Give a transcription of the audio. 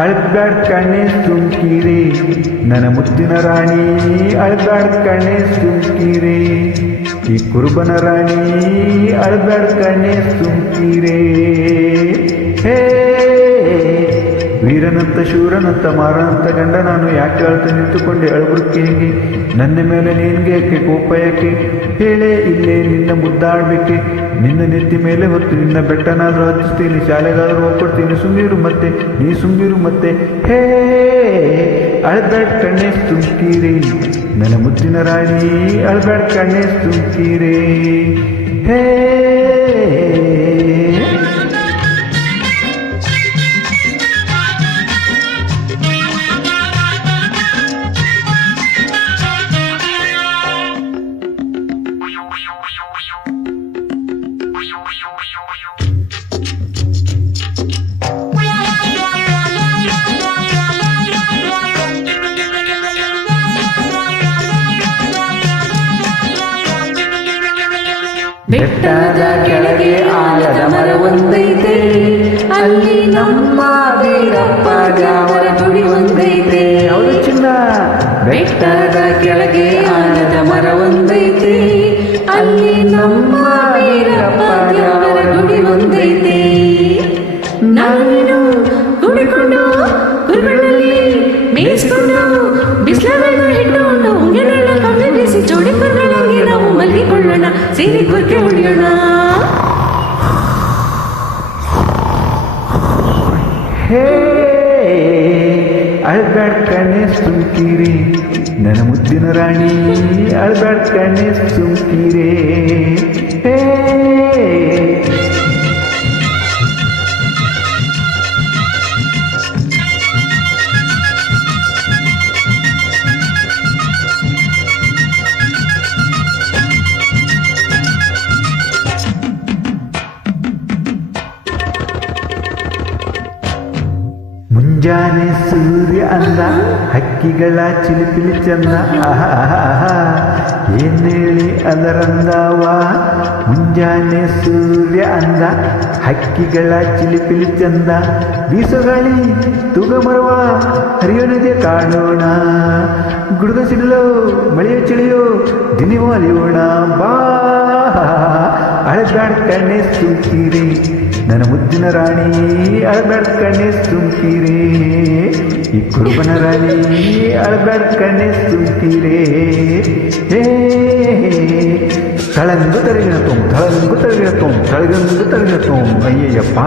ಅಳ್ಬ್ಯಾಡ್ ಕಣ್ಣೆ ಸುಮ್ಕಿರಿ ನನ್ನ ಮುತ್ತಿನ ರಾಣಿ, ಅಳ್ಬ್ಯಾಡ್ ಕಣ್ಣೆ ಸುಮ್ಕಿರಿ ಈ ಕುರುಬನ ರಾಣಿ, ಅಳ್ಬ್ಯಾಡ್ ಕಣ್ಣೆ ಸುಮ್ಕಿರಿ. ಹೇ ವೀರನಂತ ಶೂರನಂತ ಮಾರನಂತ ಗಂಡ ನಾನು ಯಾಕೆ ಅಳ್ತ ನಿಂತುಕೊಂಡೆ ಅಳಬುರ್ಕೆ ಹೆಂಗೆ, ನನ್ನ ಮೇಲೆ ನಿನ್ಗೆ ಯಾಕೆ ಕೋಪ ಯಾಕೆ ಹೇಳೇ ಇಲ್ಲೇ ನಿನ್ನ ಮುದ್ದಾಡ್ಬೇಕೆ, ನಿನ್ನ ನೆತ್ತಿ ಮೇಲೆ ಹೊತ್ತು ನಿನ್ನ ಬೆಟ್ಟನಾದರೂ ಹತ್ತಿಸ್ತೀನಿ, ಶಾಲೆಗಾದರೂ ಹೋಗ್ಕೊಡ್ತೀನಿ, ಸುಮ್ಮಿರು ಮತ್ತೆ ನೀ ಸುಮ್ಮಿರು ಮತ್ತೆ. ಹೇ ಅಳ್ಬ್ಯಾಡ್ ಕಣ್ಣೆ ಸುಮ್ಕಿರಿ ನನ್ನ ಮುದ್ದಿನ ರಾಣಿ, ಅಳ್ಬ್ಯಾಡ್ ಕಣ್ಣೆ ಸುಮ್ಕಿರಿ. ಹೇ ಬೆಟ್ಟದ ಕೆಳಗೆ ಆಲದ ಮರ ಒಂದೈತೆ, ಅಲ್ಲಿ ನಮ್ಮ ವೀರಪ್ಪ ದ್ಯಾವರ ಗುಡಿ ಒಂದೈತೆ. ಹೌದು ಚಿನ್ನ. ಬೆಟ್ಟದ ಕೆಳಗೆ ಆಲದ ಮರ ಒಂದೈತೆ, ಅಲ್ಲಿ ನಮ್ಮ ವೀರಪ್ಪ ದ್ಯಾವರ ಗುಡಿ ಒಂದೈತೆ. ನಾನು ಕುಡಿಕೊಂಡು ಕುರುಗಳಲ್ಲಿ ಮೇಯಿಸ್ಕೊಂಡು ಬಿಸಿಲನ್ನು ಹಿಡ್ಕೊಂಡು ಉಂಗೆನೆಲ್ಲ ಕಣ್ಣಿಸಿ ಜೋಡಿ ಕುರುಗಳಂಗೆ ನಾವು ಮಲ್ಲಿಕೊಳ್ಳೋಣ, ಸೇರಿ ಕುರ್ಕೆ ಹೊಡೆಯೋಣ. ಹೇ ಅಳ್ಬ್ಯಾಡ್ ಕಣ್ಣೆ ಸುಮ್ಕಿರಿ ನನ್ನ ಮುದ್ದಿನ ರಾಣಿ, ಅಳ್ಬ್ಯಾಡ್ ಕಣ್ಣೆ ಸುಮ್ಕಿರಿ. ಹೇ ಮುಂಜಾನೆ ಸೂರ್ಯ ಅಂದ, ಹಕ್ಕಿಗಳ ಚಿಲಿಪಿಲಿ ಚಂದ, ಆಹಾ ಏನೇಳಿ ಅದರಂದವ. ಮುಂಜಾನೆ ಸೂರ್ಯ ಅಂದ, ಹಕ್ಕಿಗಳ ಚಿಲಿಪಿಲಿ ಚಂದ, ಬೀಸುಗಾಳಿ ತೂಗಮರವ ಹರಿಯೋಣಗೆ ಕಾಣೋಣ, ಗುಡುಗ ಸಿಡಲೋ ಮಳೆಯೋ ಚಳಿಯೋ ದಿನವೋ ಅಲಿಯೋಣ ಬಾ. ಅಳ್ಬ್ಯಾಡ್ ಕಣ್ಣೆ ಸುಮ್ಕಿರಿ ನನ್ನ ಮುದ್ದಿನ ರಾಣಿ, ಅಳ್ಬ್ಯಾಡ್ ಕಣ್ಣೆ ಸುಮ್ಕಿರಿ ಈ ಕುರುಬನ ರಾಣಿ, ಅಳ್ಬ್ಯಾಡ್ ಕಣ್ಣೆ ಸುಮ್ಕಿರಿ. ಹೇ ತಳಂಗು ತಳಗಿನ ತೋಂ, ತಳಂಗು ತಳಗಿನ ತೋಂ, ತಳಗಂಗು ತಳಗಿನ ತೋಂ, ಅಯ್ಯಯ್ಯಪ್ಪ.